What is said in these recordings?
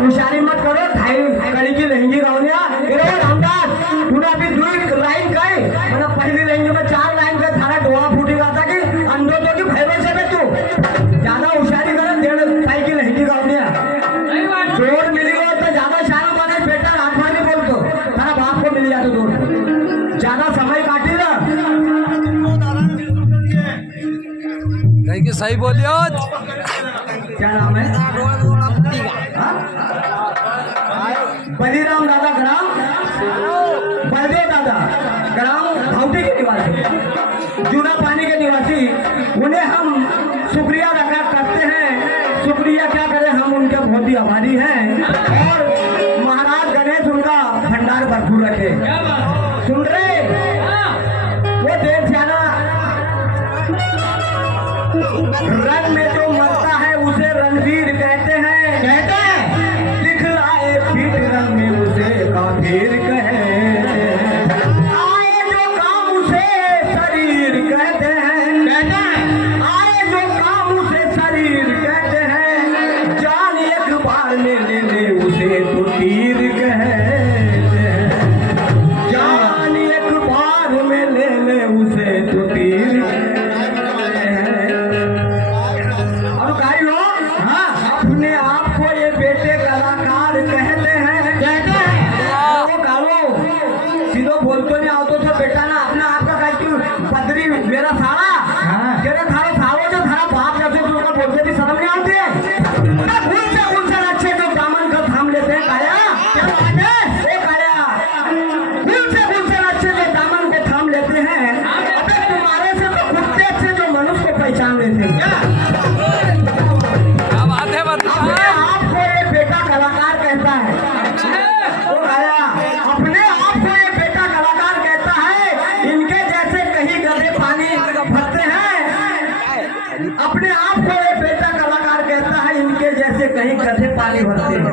होशियारी मत करो, ढाई कड़ी की लहंगी रौनिया रामदास तूने अभी दो लाइन गए मतलब पहली लहंगी में 4 लाइन का थारा डोहा फूटेगा था कि अंधो तो कि भैरव से तू ज्यादा होशियारी करे 1.5 कड़ी की लहंगी रौनिया जोर मिली गो तो ज्यादा शाना माने बेटा रात भर नहीं बोलतो थारा बाप को मिल जातो जोर ज्यादा समय काटी ना कहीं की सही बोलियो। क्या नाम है? बलीराम दादा ग्राम बलदेव दादा ग्राम भावटी के निवासी जूना पानी के निवासी उन्हें हम शुक्रिया अदा करते हैं। शुक्रिया क्या करें, हम उनके बहुत ही आभारी हैं और महाराज गणेश उनका भंडार भरपूर रखे। सुन रहे वो देव जाना रंग में जो मरता है उसे रणवीर कहते हैं दिखलाए फिट रंग में उसे काफिर कहे आए जो काम उसे शरीर कहते हैं आए जो काम उसे शरीर कहते हैं जान एक बार ले ले उसे तो तीर कहते हैं जान एक बार में ले उसे तो तीर अपने आप को ये बेटे कलाकार कहते हैं वो गालो सीधो बोलतो नहीं आवतो तो बेटा ना अपना आपका काय क्यों पदरी मेरा सारा तेरा थारा सारो जो थारा बाप जैसे तुमको बोलते भी शर्म नहीं आती है उनसे अच्छे जो दामन का थाम लेते हैं काया क्या बात है वो काया उनसे अच्छे जो दामन को थाम लेते हैं अबे तुम्हारे से तो कुत्ते अच्छे जो मनुष्य को पहचान लेते हैं क्या अपने आप को ये बेटा कलाकार कहता है वो गाया अपने आप को ये बेटा कलाकार कहता है इनके जैसे कहीं गधे पानी भरते हैं अपने आप को ये बेटा कलाकार कहता है इनके जैसे कहीं गधे पानी भरते हैं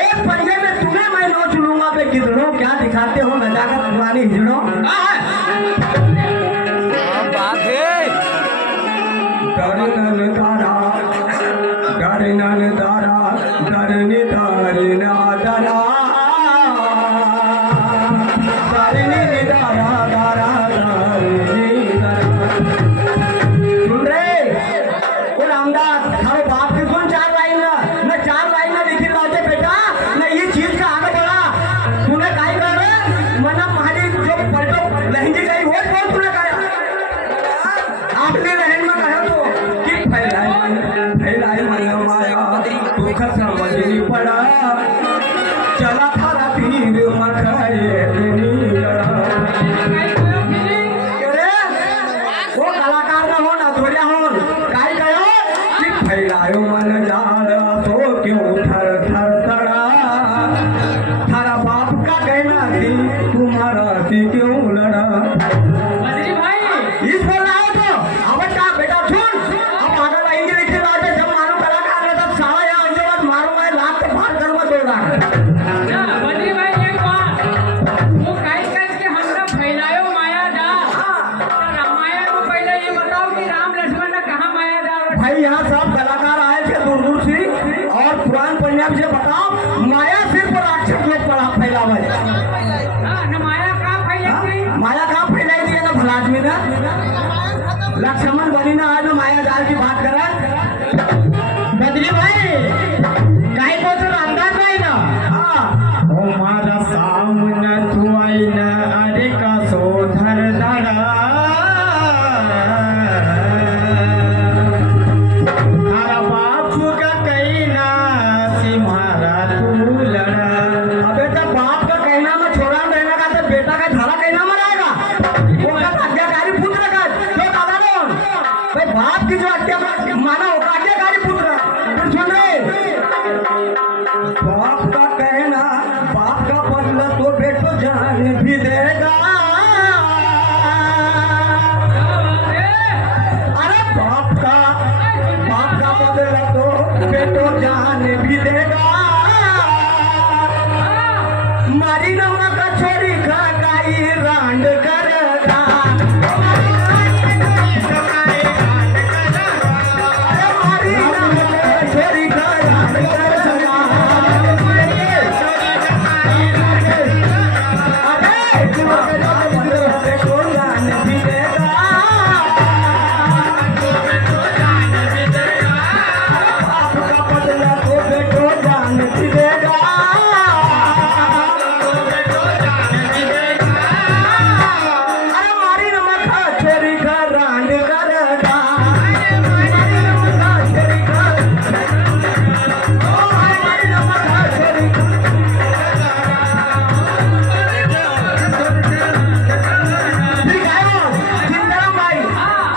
एक पंजे में तुम्हें मैं नोच लूंगा बे गिदड़ों क्या दिखाते हो नजाकत पुरानी हिजड़ों पड़ा चला थारा तीर वो कलाकार ना हो ना धोरिया हो काय कहो कि फैलायो मन जाल तो क्यों थर थर थड़ा थारा बाप का कहना थी तुम्हारा थी क्यों लड़ा भाई इस बोल रहा हो तो अब क्या बेटा सुन अब आगे लाएंगे लिखते बात है जब मानो कलाकार ने तब साला या अंजो मत मारो मैं लाख के फाड़ करूंगा तोड़ा बद्री भाई एक बात वो काई कच के हमरा फैलायो माया जा रामायण को पहले ये बताओ कि राम लक्ष्मण ने कहां माया जा भाई यहाँ सब कलाकार आए थे दूर दूर से और पुरान पंजाब से बताओ माया सिर्फ राक्षस लोग पड़ा फैलावा है बनी ना आज माया जाल की बात करा बदली भाई काय बोलतो अंदाज नाही ना हाँ ओ माझा सामना तू आईन अरे का सोधर दाडा तारा बापू का कहना सिम्हारा तू लड़ा अबे तो बाप का कहना में छोड़ा रहने का तो बेटा का थारा कहना में रहेगा वो का आज्ञाकारी पुत्र का जो दादा लोग भाई बाप की जो आज्ञा माना होगा आज्ञाकारी पुत्र फिर सुन रहे बाप का कहना बाप का बदला तो बेटो जान भी देगा अरे बाप का बदला तो बेटो जान भी देगा मारी नमक छोरी खा गाई रांड करेगा अरे मारी नमक छोरी खा रांड करेगा अरे बेटो जान भी देगा बाप का बदला तो बेटो जान भी देगा अरे मारी नमक छोरी का रांड करेगा मारी नमक छोरी का ओ मारी नमक छोरी का ठीक है वो जिंदराम भाई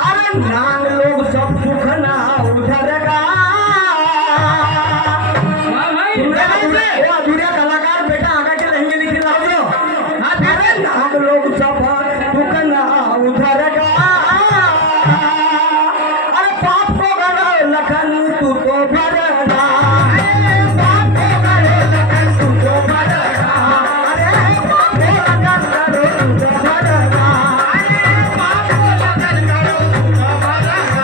अरे नांग लोग सब सुख ना उधरेगा अधूरा कलाकार बेटा आगा के रहेंगे लिख रहा हो हाँ अरे नांग लोग सब सुख ना उधरेगा अरे पाप को गलो लखन तू तो भरेगा पाप को गलो लखन तू तो भरेगा अरे पाप को लगन करो तू तो भरेगा पाप को लगन करो तू तो भरेगा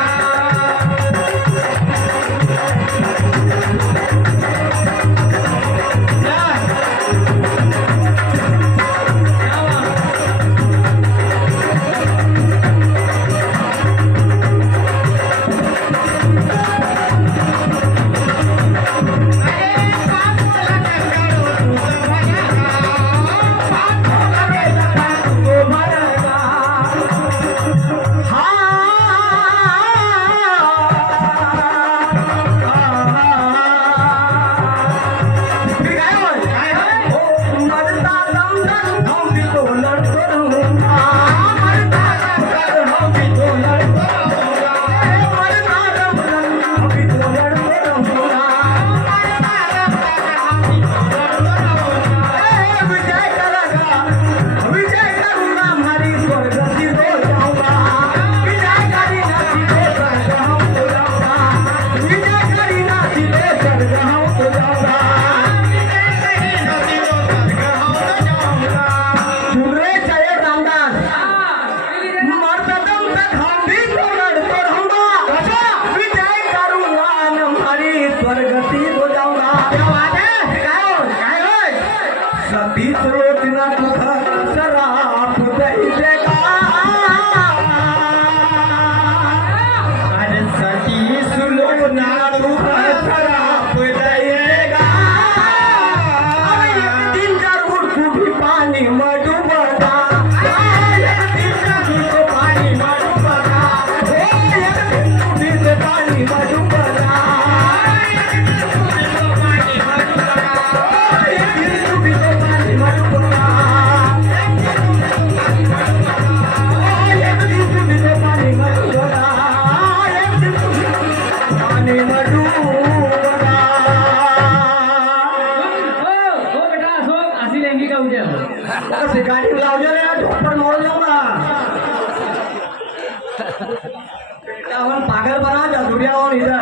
स्वर्गति हो जाऊंगा सतीश रोज ना दुख शराब दही देगा अरे सती सुलो ना दुख शराब देगा अरे एक दिन जरूर तू भी पानी में डूबेगा एक दिन जरूर तो पानी में डूबेगा एक दिन तू भी तो पानी में डूबेगा एक दिन तू भी तो पानी में डूबेगा एक दिन तू भी तो पानी में डूबेगा एक दिन तू भी पानी में डूबेगा हो बेटा अशोक अशी लेंगी का उद्या शिकारी लावले रे झोपड़ मोड़ जाऊंगा बेटा हम पागल बना जदुरिया और इधर